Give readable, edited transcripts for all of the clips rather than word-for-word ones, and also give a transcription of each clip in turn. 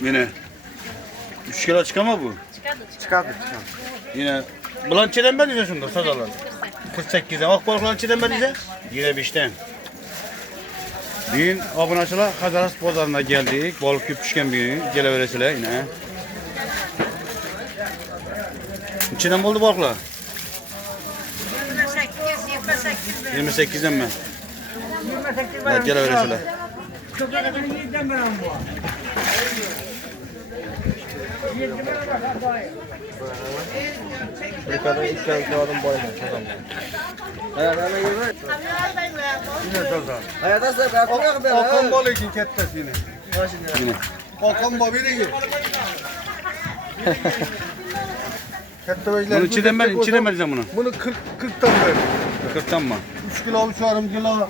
Yine 3 kilo çıkama bu. Çıkardı. Yine bulançeden ben diye şunda sadalar. 48'e bak bulançeden ben diye. Yine bişten. Bugün abunacılar Kazaras pazarına geldik. Balık küpüşken bir geleveresiler yine. İçinden oldu balıklar. 28'den mi? 28 Evet, geleveresiler. Çok yakın 7'den ben bu. 7'den bak. Bir kadar ilk kez doğdum boyuna. Hayatım yürü. Yine sazan. Hayatım sen kalkıyor ben. Okan balığı ki kettesi yine. Yine. Okan balığı ki. Bunu içiden ben diyeceğim bunu. Bunu 40'tan ver. 40'tan mı? 3 kilo uçarım kilo.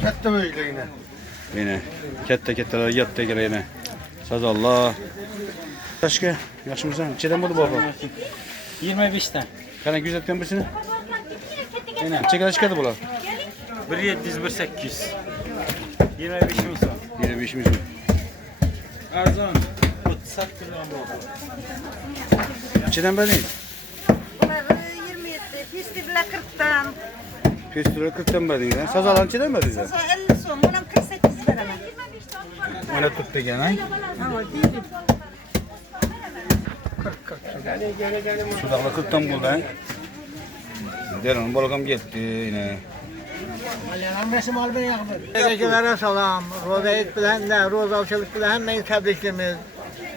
Kette böyle yine. Yine. Ketteler yattı gene yine. Saz Allah. Başka yaşımızdan içeden buldu bakalım. 25'ten. Kana güzelten birisini. Yine. Çekil çıkardı bular. 1700 1800. 25 milyon. Yine bir işimiz yok. Arzon. 30 lira oldu. İçeden ben değil. Bunlar 27, pisti bile 40'tan. Pistolü 40'tan verdin ya. Saz alan içeden verdin ya. Sonra 50 son, bunun 48 veremem. Öyle tuttu gene. Sudakla 40'tan buldu ha. Derin balıkım gitti yine. Gecелere salam. Rozayet bilen de, rozavçılık bilen hemen tebrikimiz.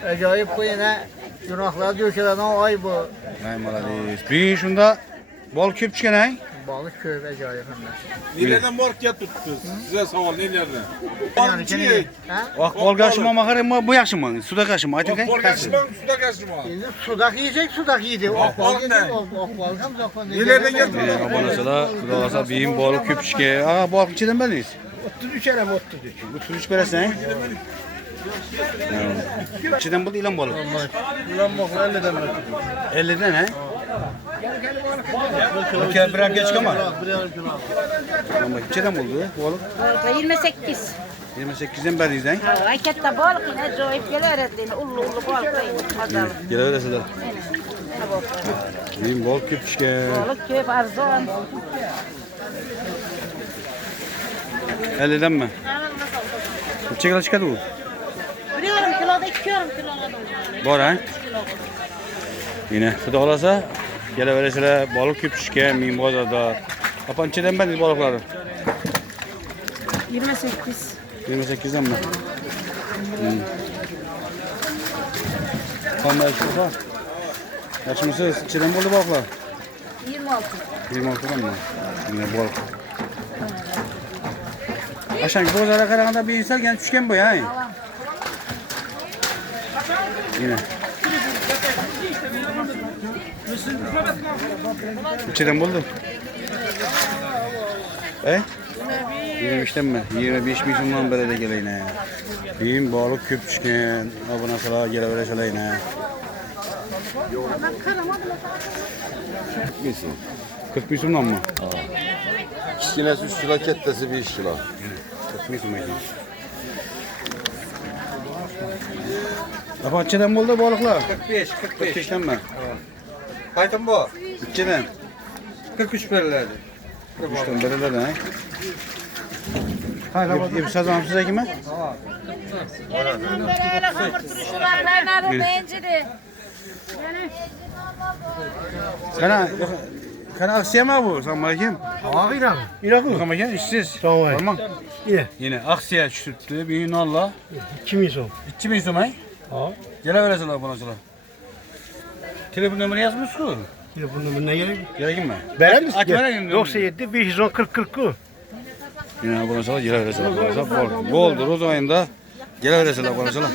Acayip bu yine günahlar dökülen o ay bu. Ay malades. Bir şunda balık köpçüken ha. Balık köy acayip hem de. Nereden balık ya tuttu? Size sağ ol nelerden? Yani kendi. Ha? Bak balık aşıma makar ama bu yaşıma. Sudak aşıma. Aytun kay. Balık kaçma, suda kaçma. Şimdi sudak yiyecek, sudak yedi. Ok balık ne? yedi, ok balık hem zakon. Nelerden geldi? Yine abanasıla kudalasa bir balık köpçüke. Aa balık içeden belliyiz. 33 elem 33. 33 beresin ha. İçiden buldu ilan balık. Ulan bak 50'den ver. 50'den ha. Bu biraz geç ama. Ama içeden buldu balık. 28. 28'den beriyiz ha. Ay kette balık yine acayip gelir ettiğini. Ullu balık yine. Pazarlık. Gel öyle size. Ne balık? Bir balık köpçüke. Balık köp arzon. 50'den mi? Çekil çıkardı bu. Biliyorum kiloda 2 kiloda. Var ha. Yine suda olasa geleveresiler balık köpçüke Mimoza'da. Kapan içeden ben balıkları. 28. 28'den mi? Kanlar şurada. Yaşımısız içeden buldu balıklar. 26. 26'dan mı? Yine balık. Aşağı bozara karağında bir insan gene düşken bu ya. Yine. İçiden buldu. 25'ten mi? 25 milyondan beri de gele yine. Bin balık köpüşken, abone sala gele vereseler yine. Misin? 40 milyondan mı? 2 kilo 3 kilo kettesi 5 kilo. 40 milyon muydu? Bahçeden buldu balıklar. 45. 45'ten mi? Hayatım bu. İçiden. 43 verirlerdi. 43'ten beri de ha. Hayır, bir sazan size kime? Böyle hamur turşu var. Kaynar o beğencili. Kana Aksiye mi bu? Sen kim? Hava İran. Irak mı? Ama kim? İşsiz. Tamam. Tamam. İyi. Yine Aksiye çıktı. Bir Allah. Kim son? 2000 somay. Ha. Gele vereseler bana sıra. Telefon numarası yazmış ku. Telefon numarına gerek. Gerekin mi? Verir misin? Aç vereyim. 97 510 40 40. Yine bana sıra gele vereseler bana sıra. Bol. Boldur o zaman da gele vereseler bana sıra.